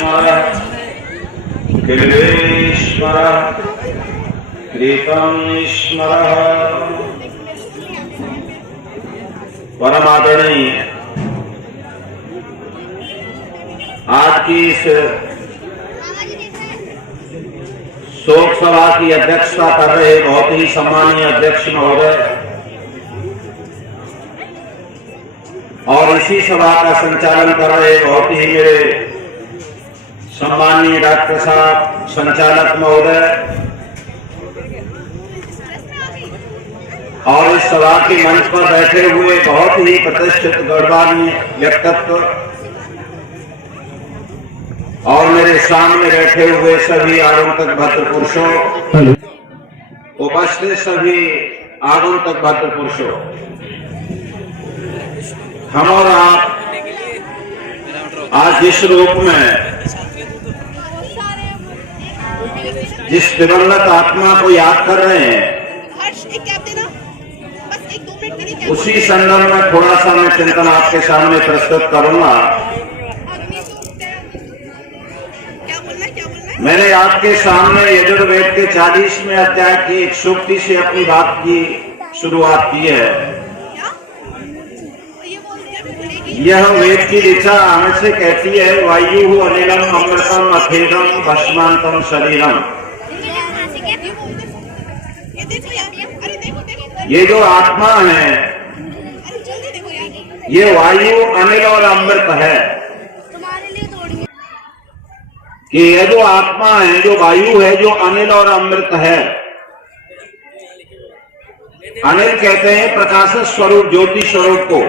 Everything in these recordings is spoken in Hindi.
स्मरः किल्वेश्वरः कृतं स्मरः। परम आदरणीय आज की इस शोक सभा की अध्यक्षता कर रहे बहुत ही सम्मानीय अध्यक्ष महोदय और इसी सभा का संचालन कर रहे बहुत ही मेरे सम्मानीय डॉक्टर साहब संचालक महोदय और इस सभा के मंच पर बैठे हुए बहुत ही प्रतिष्ठित गौरवान्य व्यक्तित्व और मेरे सामने बैठे हुए सभी आगंतुक भद्र पुरुषों, उपस्थित सभी आगंतुक भद्र पुरुषों, हम और आप आज जिस रूप में जिस दिवंगत आत्मा को याद कर रहे हैं उसी संदर्भ में थोड़ा सा मैं चिंतन आपके सामने प्रस्तुत करूंगा। मैंने आपके सामने यजुर्वेद के 40वें अध्याय की एक सूक्ति से अपनी बात की शुरुआत की है। यह वेद की ऋचा हमें से कहती है, वायु अनिलम अमृतम अथेदम भस्मांतम शरीरम। ये जो आत्मा है ये वायु अनिल और अमृत है कि ये जो आत्मा है, जो वायु है, जो अनिल और अमृत है। अनिल कहते हैं प्रकाश स्वरूप ज्योति स्वरूप को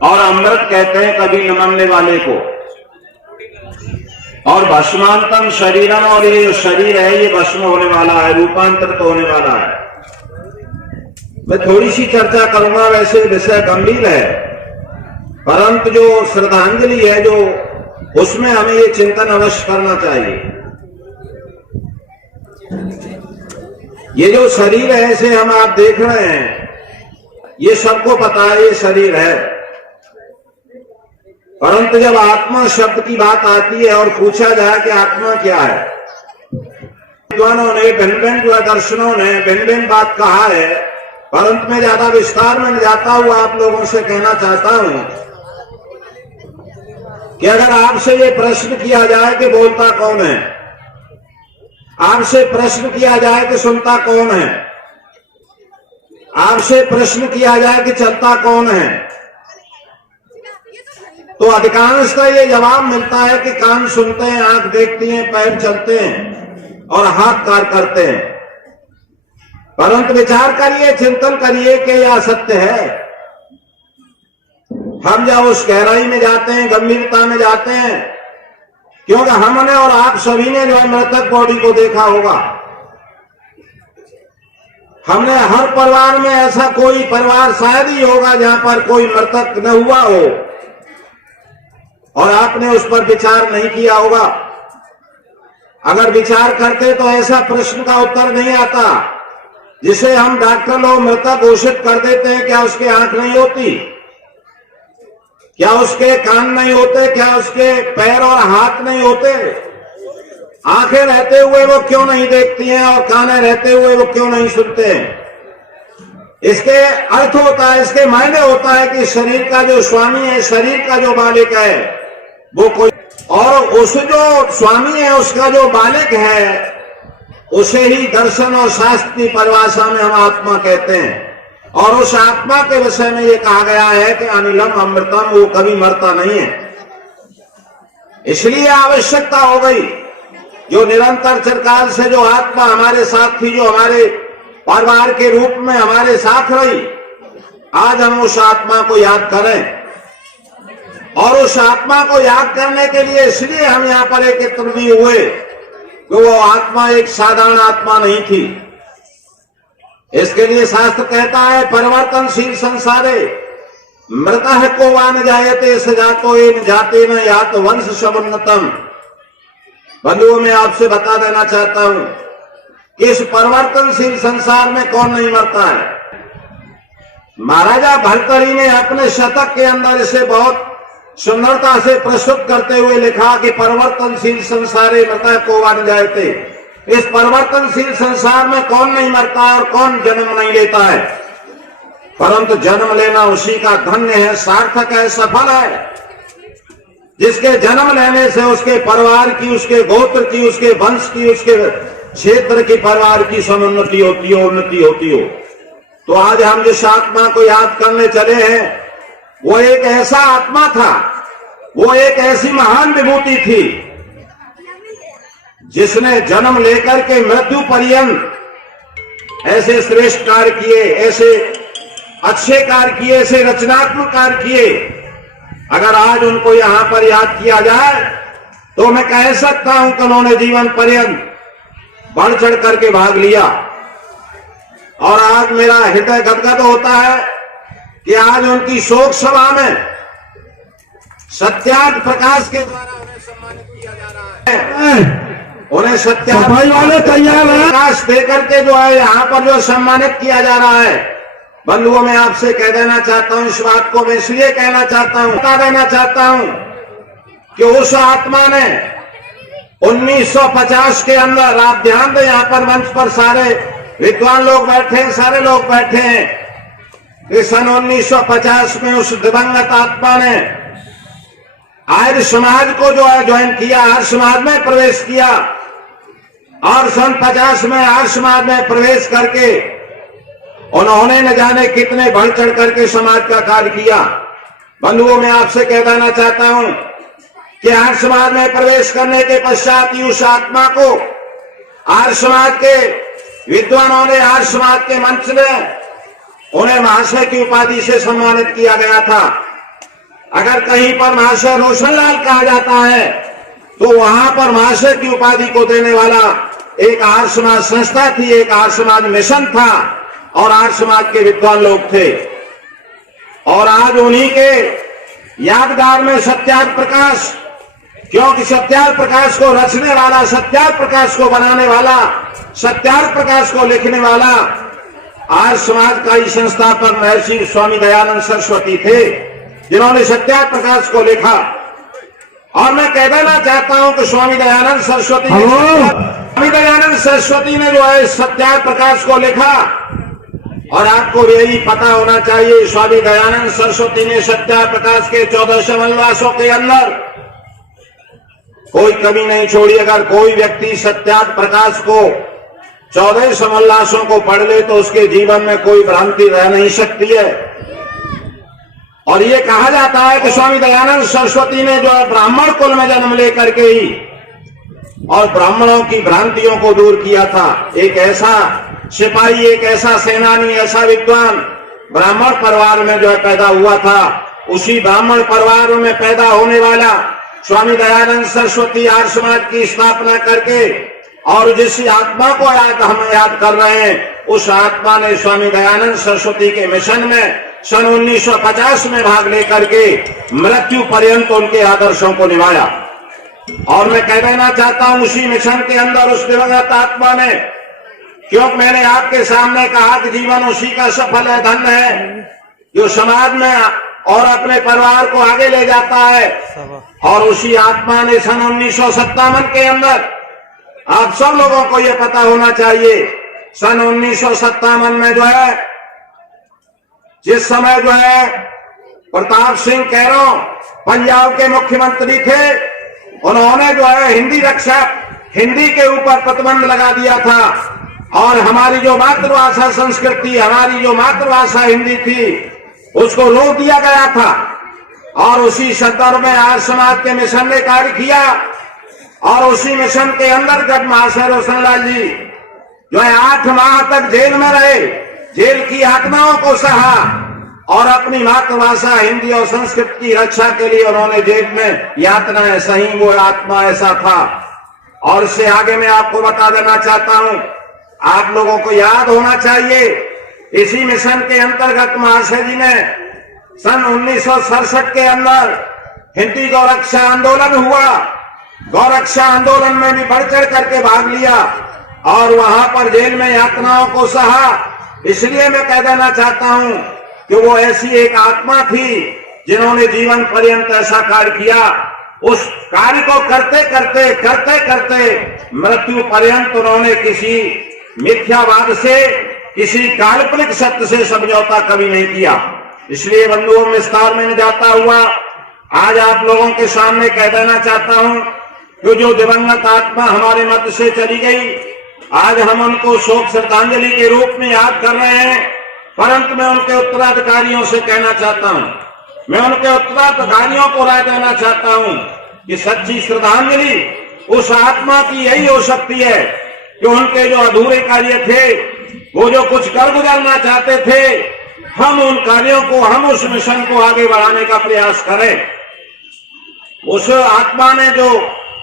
और अमृत कहते हैं कभी न मरने वाले को। और भस्मांतम शरीरम, और ये जो शरीर है ये भस्म होने वाला है, रूपांतरित होने वाला है। मैं थोड़ी सी चर्चा करूंगा, वैसे विषय गंभीर है परंतु जो श्रद्धांजलि है जो उसमें हमें ये चिंतन अवश्य करना चाहिए। ये जो शरीर है इसे हम आप देख रहे हैं, ये सबको पता है ये शरीर है, परंतु जब आत्मा शब्द की बात आती है और पूछा जाए कि आत्मा क्या है, विद्वानों ने भिन्न भिन्न दर्शनों ने भिन्न भिन्न बात कहा है, परंतु मैं ज्यादा विस्तार में जाता हुआ आप लोगों से कहना चाहता हूं कि अगर आपसे ये प्रश्न किया जाए कि बोलता कौन है, आपसे प्रश्न किया जाए कि सुनता कौन है, आपसे प्रश्न किया जाए कि चलता कौन है, तो अधिकांशतः ये जवाब मिलता है कि कान सुनते हैं, आंख देखती हैं, पैर चलते हैं और हाथ कार्य करते हैं। परंतु विचार करिए, चिंतन करिए कि यह सत्य है। हम जब उस गहराई में जाते हैं, गंभीरता में जाते हैं, क्योंकि हमने और आप सभी ने जो मृतक बॉडी को देखा होगा, हमने हर परिवार में ऐसा कोई परिवार शायद ही होगा जहां पर कोई मृतक न हुआ हो और आपने उस पर विचार नहीं किया होगा। अगर विचार करते तो ऐसा प्रश्न का उत्तर नहीं आता जिसे हम डॉक्टर लोग मृतक घोषित कर देते हैं। क्या उसके आंख नहीं होती, क्या उसके कान नहीं होते, क्या उसके पैर और हाथ नहीं होते? आंखें रहते हुए वो क्यों नहीं देखती हैं और कानें रहते हुए वो क्यों नहीं सुनते हैं? इसके अर्थ होता है, इसके मायने होता है कि शरीर का जो स्वामी है, शरीर का जो मालिक है वो कोई, और उस जो स्वामी है उसका जो मालिक है उसे ही दर्शन और शास्त्र की परिभाषा में हम आत्मा कहते हैं। और उस आत्मा के विषय में ये कहा गया है कि अनिलम अमृतम, वो कभी मरता नहीं है। इसलिए आवश्यकता हो गई जो निरंतर चिरकाल से जो आत्मा हमारे साथ थी, जो हमारे परिवार के रूप में हमारे साथ रही, आज हम उस आत्मा को याद करें। और उस आत्मा को याद करने के लिए इसलिए हम यहाँ पर एकत्र भी हुए कि वो आत्मा एक साधारण आत्मा नहीं थी। इसके लिए शास्त्र कहता है परिवर्तनशील संसारे मृतः को वान जायते सजातो इन जाते न यात वंश समुन्नतम। बंधुओं मैं आपसे बता देना चाहता हूं कि इस परिवर्तनशील संसार में कौन नहीं मरता है। महाराजा भर्तृहरि ने अपने शतक के अंदर इसे बहुत सुंदरता से प्रस्तुत करते हुए लिखा कि परिवर्तनशील संसारे मृतः को वन जायते। इस परिवर्तनशील संसार में कौन नहीं मरता और कौन जन्म नहीं लेता है, परंतु जन्म लेना उसी का धन्य है, सार्थक है, सफल है, जिसके जन्म लेने से उसके परिवार की, उसके गोत्र की, उसके वंश की, उसके क्षेत्र की, परिवार की समुन्नति होती हो, उन्नति होती हो। तो आज हम जिस आत्मा को याद करने चले हैं वो एक ऐसा आत्मा था, वो एक ऐसी महान विभूति थी जिसने जन्म लेकर के मृत्यु पर्यंत ऐसे श्रेष्ठ कार्य किए, ऐसे अच्छे कार्य किए, ऐसे रचनात्मक कार्य किए। अगर आज उनको यहां पर याद किया जाए तो मैं कह सकता हूं कि उन्होंने जीवन पर्यंत बढ़ चढ़ करके भाग लिया। और आज मेरा हृदय गदगद होता है कि आज उनकी शोक सभा में सत्याग्रह प्रकाश के द्वारा उन्हें सम्मानित किया जा रहा है। उन्हें सत्याग्रह वाले तैयार प्रकाश देकर के जो है यहाँ पर जो सम्मानित किया जा रहा है। बंधुओं, मैं आपसे कह देना चाहता हूँ, इस बात को मैं इसलिए कहना चाहता हूँ, बता देना चाहता हूँ कि उस आत्मा ने 1950 के अंदर, आप ध्यान दें, यहाँ पर मंच पर सारे विद्वान लोग बैठे हैं, सारे लोग बैठे हैं कि सन 1950 में उस दिवंगत आत्मा ने आर्य समाज को जो है ज्वाइन किया, आर्य समाज में प्रवेश किया और सन 50 में आर्य समाज में प्रवेश करके उन्होंने न जाने कितने बढ़ चढ़ करके समाज का कार्य किया। बंधुओं, मैं आपसे कह देना चाहता हूं कि आर्य समाज में प्रवेश करने के पश्चात ही उस आत्मा को आर्य समाज के विद्वानों ने, आर्य समाज के मंच ने उन्हें महाशय की उपाधि से सम्मानित किया गया था। अगर कहीं पर महाशय रोशनलाल कहा जाता है तो वहां पर महाशय की उपाधि को देने वाला एक आर्य समाज संस्था थी, एक आर्य समाज मिशन था और आर्य समाज के विद्वान लोग थे। और आज उन्हीं के यादगार में सत्याग्रह प्रकाश, क्योंकि सत्याग्रह प्रकाश को रचने वाला, सत्याग्रह प्रकाश को बनाने वाला, सत्याग्रह प्रकाश को लिखने वाला आर्य समाज का ही संस्थापक महर्षि स्वामी दयानंद सरस्वती थे, जिन्होंने सत्याग्रह प्रकाश को लिखा। और मैं कह देना चाहता हूं कि स्वामी दयानंद सरस्वती ने जो है सत्याग्रह प्रकाश को लिखा। और आपको यही पता होना चाहिए, स्वामी दयानंद सरस्वती ने सत्याग्रह प्रकाश के 14 समन्वासों के अंदर कोई कमी नहीं छोड़ी। अगर कोई व्यक्ति सत्याग्रह प्रकाश को 14 समोल्लासों को पढ़ ले तो उसके जीवन में कोई भ्रांति रह नहीं सकती है। और ये कहा जाता है कि स्वामी दयानंद सरस्वती ने जो है ब्राह्मण कुल में जन्म लेकर के ही और ब्राह्मणों की भ्रांतियों को दूर किया था। एक ऐसा सिपाही, एक ऐसा सेनानी, ऐसा विद्वान ब्राह्मण परिवार में जो है पैदा हुआ था। उसी ब्राह्मण परिवार में पैदा होने वाला स्वामी दयानंद सरस्वती आर्य समाज की स्थापना करके, और जिस आत्मा को हम याद कर रहे हैं, उस आत्मा ने स्वामी दयानंद सरस्वती के मिशन में सन 1950 में भाग लेकर के मृत्यु पर्यंत उनके आदर्शों को निभाया। और मैं कह देना चाहता हूं, उसी मिशन के अंदर उस दिवंगत आत्मा ने, क्योंकि मैंने आपके सामने कहा कि जीवन उसी का सफल है, धन्य है जो समाज में और अपने परिवार को आगे ले जाता है। और उसी आत्मा ने सन 1957 के अंदर, आप सब लोगों को यह पता होना चाहिए, सन 1957 में जो है, जिस समय जो है प्रताप सिंह कैरों पंजाब के मुख्यमंत्री थे, उन्होंने जो है हिंदी रक्षा, हिंदी के ऊपर प्रतिबंध लगा दिया था। और हमारी जो मातृभाषा संस्कृति, हमारी जो मातृभाषा हिंदी थी, उसको रोक दिया गया था। और उसी संदर्भ में आर्य समाज के मिशन ने कार्य किया। और उसी मिशन के अंतर्गत महाशय रोशनलाल जी जो है 8 माह तक जेल में रहे, जेल की यातनाओं को सहा और अपनी मातृभाषा हिंदी और संस्कृत की रक्षा के लिए उन्होंने जेल में यातनाएं सही। वो आत्मा ऐसा था। और इससे आगे मैं आपको बता देना चाहता हूं, आप लोगों को याद होना चाहिए, इसी मिशन के अंतर्गत महाशय जी ने सन 1967 के अंदर हिंदी गौरक्षा आंदोलन हुआ। गौरक्षा आंदोलन में भी बढ़ चढ़ करके भाग लिया और वहां पर जेल में यातनाओं को सहा। इसलिए मैं कह देना चाहता हूं कि वो ऐसी एक आत्मा थी जिन्होंने जीवन पर्यंत ऐसा कार्य किया, उस कार्य को करते करते मृत्यु पर्यंत उन्होंने किसी मिथ्यावाद से, किसी काल्पनिक सत्य से समझौता कभी नहीं किया। इसलिए बंधुओं, विस्तार में नहीं जाता हुआ आज आप लोगों के सामने कह देना चाहता हूं कि जो दिवंगत आत्मा हमारे मध्य से चली गई, आज हम उनको शोक श्रद्धांजलि के रूप में याद कर रहे हैं, परंतु मैं उनके उत्तराधिकारियों से कहना चाहता हूं, मैं उनके उत्तराधिकारियों को राय देना चाहता हूं कि सच्ची श्रद्धांजलि उस आत्मा की यही हो सकती है कि उनके जो अधूरे कार्य थे, वो जो कुछ कर गुजरना चाहते थे, हम उन कार्यों को, हम उस मिशन को आगे बढ़ाने का प्रयास करें। उस आत्मा ने जो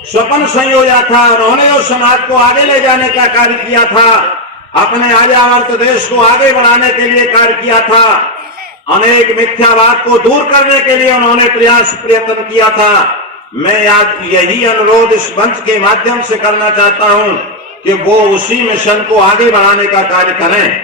स्वप्न संयोजा था, उन्होंने जो समाज को आगे ले जाने का कार्य किया था, अपने आर्यावर्त देश को आगे बढ़ाने के लिए कार्य किया था, अनेक मिथ्यावाद को दूर करने के लिए उन्होंने प्रयत्न किया था। मैं आज यही अनुरोध इस मंच के माध्यम से करना चाहता हूं कि वो उसी मिशन को आगे बढ़ाने का कार्य करें।